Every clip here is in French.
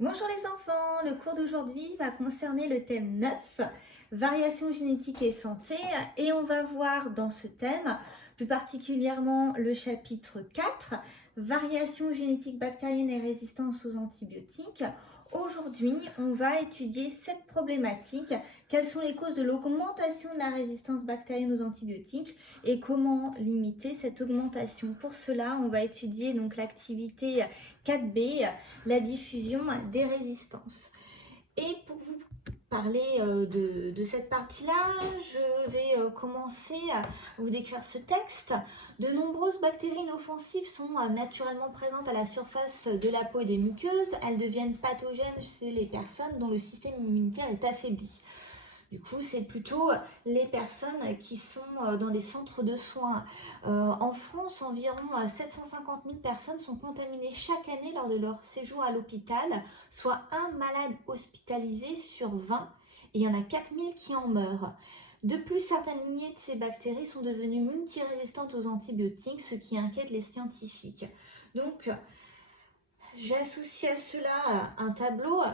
Bonjour les enfants, le cours d'aujourd'hui va concerner le thème 9, variation génétique et santé, et on va voir dans ce thème, plus particulièrement le chapitre 4, variation génétique bactérienne et résistance aux antibiotiques. Aujourd'hui, on va étudier cette problématique, quelles sont les causes de l'augmentation de la résistance bactérienne aux antibiotiques et comment limiter cette augmentation. Pour cela, on va étudier donc l'activité 4B, la diffusion des résistances. Et pour vous parler de cette partie-là, je vais commencer à vous décrire ce texte. De nombreuses bactéries inoffensives sont naturellement présentes à la surface de la peau et des muqueuses. Elles deviennent pathogènes chez les personnes dont le système immunitaire est affaibli. Du coup, c'est plutôt les personnes qui sont dans des centres de soins. En France, environ 750 000 personnes sont contaminées chaque année lors de leur séjour à l'hôpital, soit un malade hospitalisé sur 20, et il y en a 4 000 qui en meurent. De plus, certaines lignées de ces bactéries sont devenues multirésistantes aux antibiotiques, ce qui inquiète les scientifiques. Donc, j'associe à cela un tableau.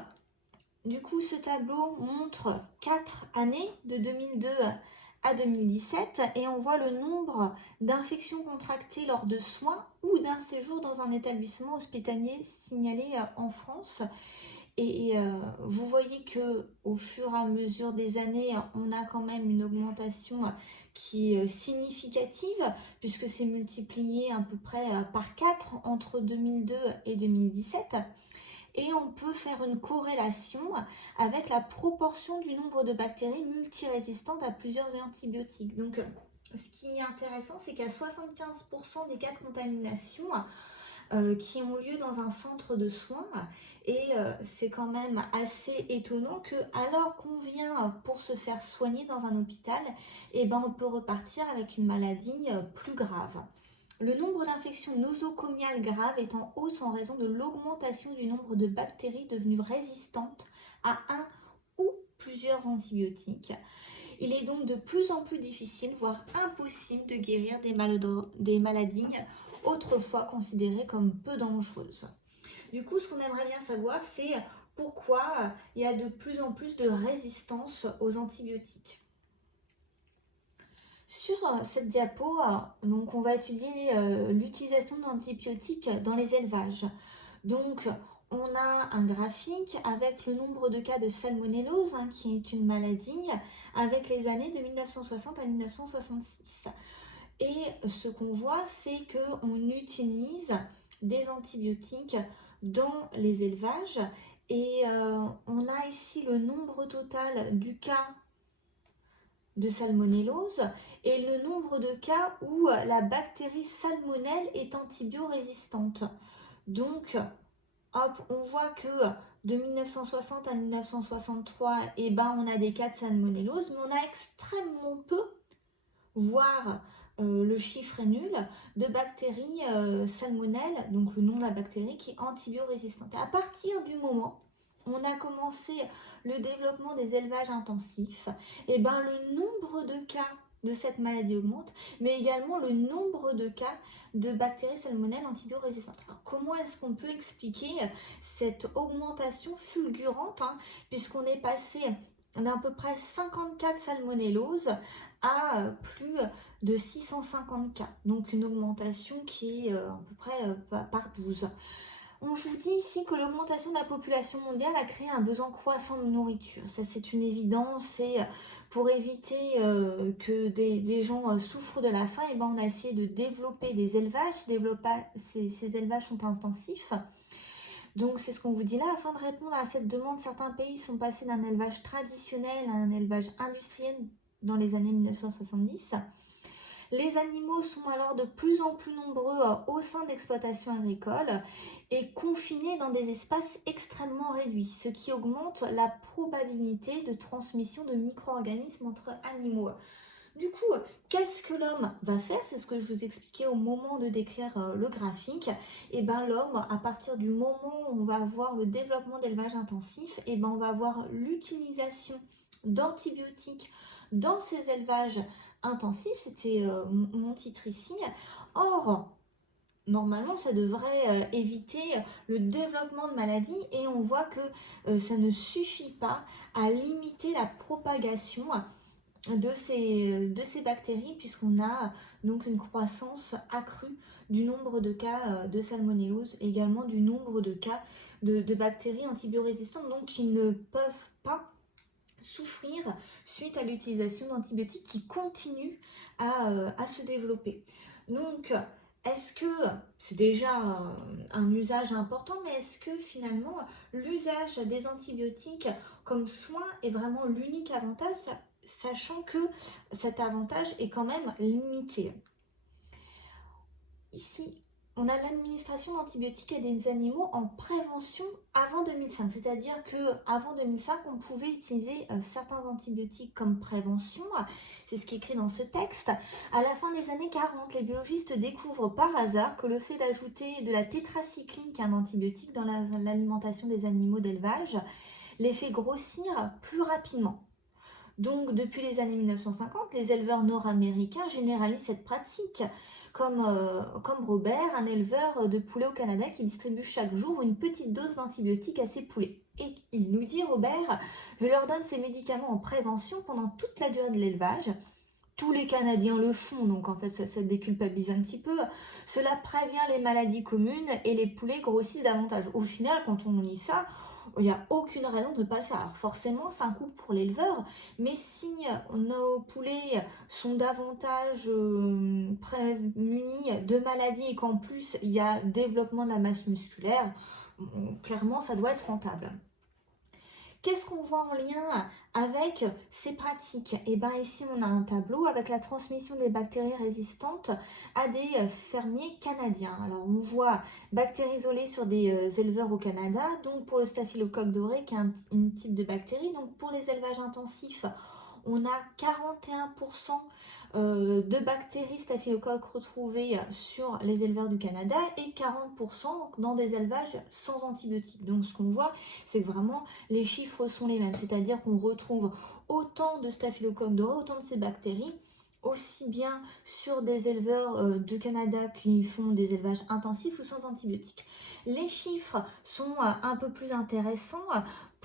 Du coup, ce tableau montre 4 années, de 2002 à 2017, et on voit le nombre d'infections contractées lors de soins ou d'un séjour dans un établissement hospitalier signalé en France. Et vous voyez que au fur et à mesure des années, on a quand même une augmentation qui est significative, puisque c'est multiplié à peu près par 4 entre 2002 et 2017. Et on peut faire une corrélation avec la proportion du nombre de bactéries multirésistantes à plusieurs antibiotiques. Donc, ce qui est intéressant, c'est qu'il y a 75% des cas de contamination qui ont lieu dans un centre de soins. Et c'est quand même assez étonnant que, alors qu'on vient pour se faire soigner dans un hôpital, on peut repartir avec une maladie plus grave. Le nombre d'infections nosocomiales graves est en hausse en raison de l'augmentation du nombre de bactéries devenues résistantes à un ou plusieurs antibiotiques. Il est donc de plus en plus difficile, voire impossible, de guérir des maladies autrefois considérées comme peu dangereuses. Du coup, ce qu'on aimerait bien savoir, c'est pourquoi il y a de plus en plus de résistance aux antibiotiques. Sur cette diapo, donc on va étudier l'utilisation d'antibiotiques dans les élevages. Donc, on a un graphique avec le nombre de cas de salmonellose, qui est une maladie, avec les années de 1960 à 1966. Et ce qu'on voit, c'est qu'on utilise des antibiotiques dans les élevages. Et on a ici le nombre total du cas de salmonellose et le nombre de cas où la bactérie salmonelle est antibiorésistante. Donc, hop, on voit que de 1960 à 1963, on a des cas de salmonellose, mais on a extrêmement peu, voire le chiffre est nul, de bactéries salmonelles, donc le nom de la bactérie qui est antibiorésistante. À partir du moment on a commencé le développement des élevages intensifs, le nombre de cas de cette maladie augmente, mais également le nombre de cas de bactéries salmonelles antibiorésistantes. Alors, comment est-ce qu'on peut expliquer cette augmentation fulgurante, puisqu'on est passé d'à peu près 50 cas de salmonellose à plus de 650 cas, donc une augmentation qui est à peu près par 12. On vous dit ici que l'augmentation de la population mondiale a créé un besoin croissant de nourriture. Ça, c'est une évidence. Et pour éviter que des gens souffrent de la faim, on a essayé de développer des élevages. Ces élevages sont intensifs. Donc, c'est ce qu'on vous dit là. Afin de répondre à cette demande, certains pays sont passés d'un élevage traditionnel à un élevage industriel dans les années 1970. Les animaux sont alors de plus en plus nombreux au sein d'exploitations agricoles et confinés dans des espaces extrêmement réduits, ce qui augmente la probabilité de transmission de micro-organismes entre animaux. Du coup, qu'est-ce que l'homme va faire? C'est ce que je vous expliquais au moment de décrire le graphique. L'homme, à partir du moment où on va avoir le développement d'élevage intensif, on va avoir l'utilisation d'antibiotiques dans ces élevages intensifs. C'était mon titre ici. Or, normalement, ça devrait éviter le développement de maladies et on voit que ça ne suffit pas à limiter la propagation de ces bactéries puisqu'on a donc une croissance accrue du nombre de cas de salmonellose, également du nombre de cas de bactéries antibiorésistantes donc qui ne peuvent pas souffrir suite à l'utilisation d'antibiotiques qui continuent à se développer. Donc, est-ce que c'est déjà un usage important, mais est-ce que finalement l'usage des antibiotiques comme soin est vraiment l'unique avantage, sachant que cet avantage est quand même limité? Ici, on a l'administration d'antibiotiques à des animaux en prévention avant 2005. C'est-à-dire qu'avant 2005, on pouvait utiliser certains antibiotiques comme prévention. C'est ce qui est écrit dans ce texte. À la fin des années 40, les biologistes découvrent par hasard que le fait d'ajouter de la tétracycline, qui est un antibiotique, dans l'alimentation des animaux d'élevage, les fait grossir plus rapidement. Donc, depuis les années 1950, les éleveurs nord-américains généralisent cette pratique, comme Robert, un éleveur de poulets au Canada qui distribue chaque jour une petite dose d'antibiotiques à ses poulets. Et il nous dit, Robert, je leur donne ces médicaments en prévention pendant toute la durée de l'élevage. Tous les Canadiens le font, donc en fait ça déculpabilise un petit peu. Cela prévient les maladies communes et les poulets grossissent davantage. Au final, quand on lit ça, il n'y a aucune raison de ne pas le faire. Alors forcément, c'est un coût pour l'éleveur, mais si nos poulets sont davantage prémunis de maladies et qu'en plus il y a développement de la masse musculaire, clairement ça doit être rentable. Qu'est-ce qu'on voit en lien avec ces pratiques? Et bien ici on a un tableau avec la transmission des bactéries résistantes à des fermiers canadiens. Alors on voit bactéries isolées sur des éleveurs au Canada, donc pour le staphylocoque doré qui est un type de bactérie. Donc pour les élevages intensifs, on a 41% de bactéries staphylocoques retrouvées sur les éleveurs du Canada et 40% dans des élevages sans antibiotiques. Donc ce qu'on voit, c'est que vraiment les chiffres sont les mêmes, c'est-à-dire qu'on retrouve autant de staphylocoques dorés, autant de ces bactéries, aussi bien sur des éleveurs du Canada qui font des élevages intensifs ou sans antibiotiques. Les chiffres sont un peu plus intéressants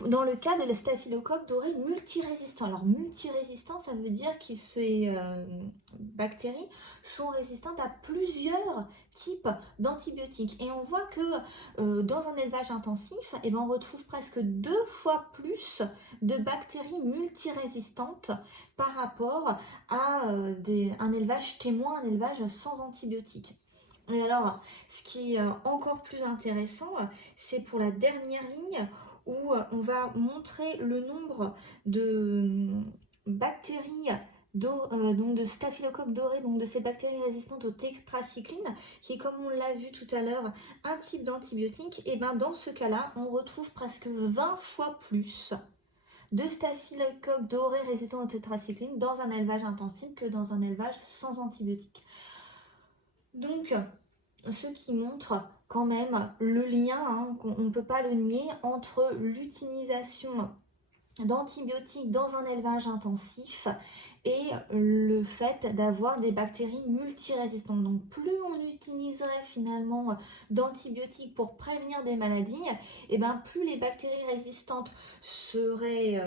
dans le cas de la staphylocoque doré multirésistant. Alors multirésistant, ça veut dire que ces bactéries sont résistantes à plusieurs types d'antibiotiques. Et on voit que dans un élevage intensif, eh ben, on retrouve presque 2 fois plus de bactéries multirésistantes par rapport à un élevage témoin, un élevage sans antibiotiques. Et alors, ce qui est encore plus intéressant, c'est pour la dernière ligne où on va montrer le nombre de bactéries donc de staphylocoque doré, donc de ces bactéries résistantes aux tétracyclines, qui est, comme on l'a vu tout à l'heure, un type d'antibiotique. Et bien dans ce cas-là, on retrouve presque 20 fois plus de staphylocoque doré résistant aux tétracyclines dans un élevage intensif que dans un élevage sans antibiotiques. Donc, ce qui montre quand même le lien, on ne peut pas le nier, entre l'utilisation d'antibiotiques dans un élevage intensif et le fait d'avoir des bactéries multirésistantes. Donc plus on utiliserait finalement d'antibiotiques pour prévenir des maladies, et bien plus les bactéries résistantes seraient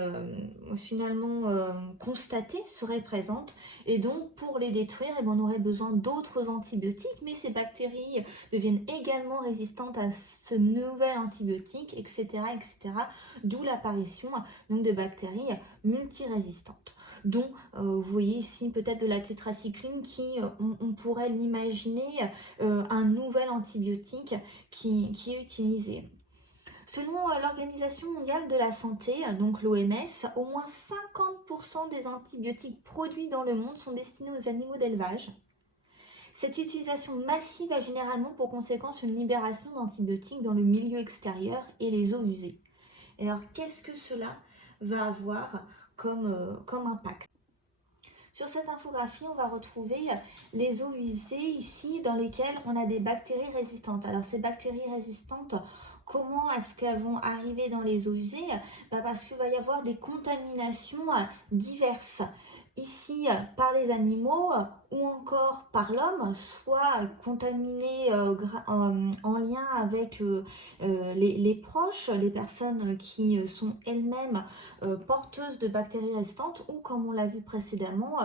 finalement constatées, seraient présentes, et donc pour les détruire, et bien on aurait besoin d'autres antibiotiques, mais ces bactéries deviennent également résistantes à ce nouvel antibiotique, etc., etc. D'où l'apparition donc de bactéries multirésistantes, dont vous voyez ici peut-être de la tétracycline qui, on pourrait l'imaginer, un nouvel antibiotique qui est utilisé. Selon l'Organisation mondiale de la santé, donc l'OMS, au moins 50% des antibiotiques produits dans le monde sont destinés aux animaux d'élevage. Cette utilisation massive a généralement pour conséquence une libération d'antibiotiques dans le milieu extérieur et les eaux usées. Et alors, qu'est-ce que cela va avoir comme impact? Sur cette infographie, on va retrouver les eaux usées ici dans lesquelles on a des bactéries résistantes. Alors ces bactéries résistantes, comment est-ce qu'elles vont arriver dans les eaux usées? Parce qu'il va y avoir des contaminations diverses. ici par les animaux ou encore par l'homme, soit contaminés en lien avec les proches, les personnes qui sont elles-mêmes porteuses de bactéries résistantes ou, comme on l'a vu précédemment,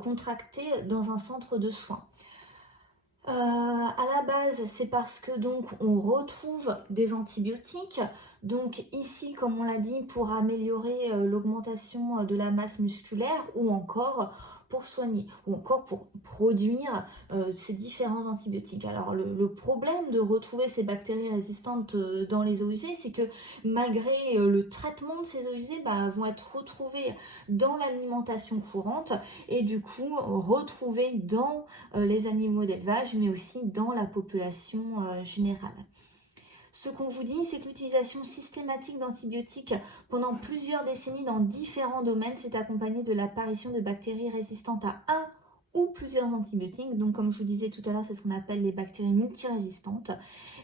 contractées dans un centre de soins. À la base, c'est parce que donc on retrouve des antibiotiques. Donc ici, comme on l'a dit, pour améliorer l'augmentation de la masse musculaire ou encore pour soigner ou encore pour produire ces différents antibiotiques. Alors le problème de retrouver ces bactéries résistantes dans les eaux usées, c'est que malgré le traitement de ces eaux usées, vont être retrouvées dans l'alimentation courante et du coup retrouvées dans les animaux d'élevage, mais aussi dans la population générale. Ce qu'on vous dit, c'est que l'utilisation systématique d'antibiotiques pendant plusieurs décennies dans différents domaines s'est accompagnée de l'apparition de bactéries résistantes à un ou plusieurs antibiotiques. Donc comme je vous disais tout à l'heure, c'est ce qu'on appelle les bactéries multirésistantes.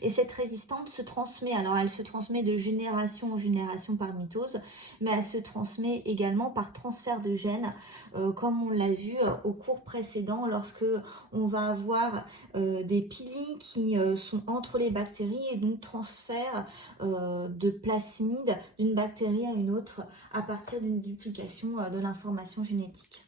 Et cette résistance se transmet, alors elle se transmet de génération en génération par mitose, mais elle se transmet également par transfert de gènes, comme on l'a vu au cours précédent, lorsque on va avoir des pili qui sont entre les bactéries et donc transfert de plasmide d'une bactérie à une autre à partir d'une duplication de l'information génétique.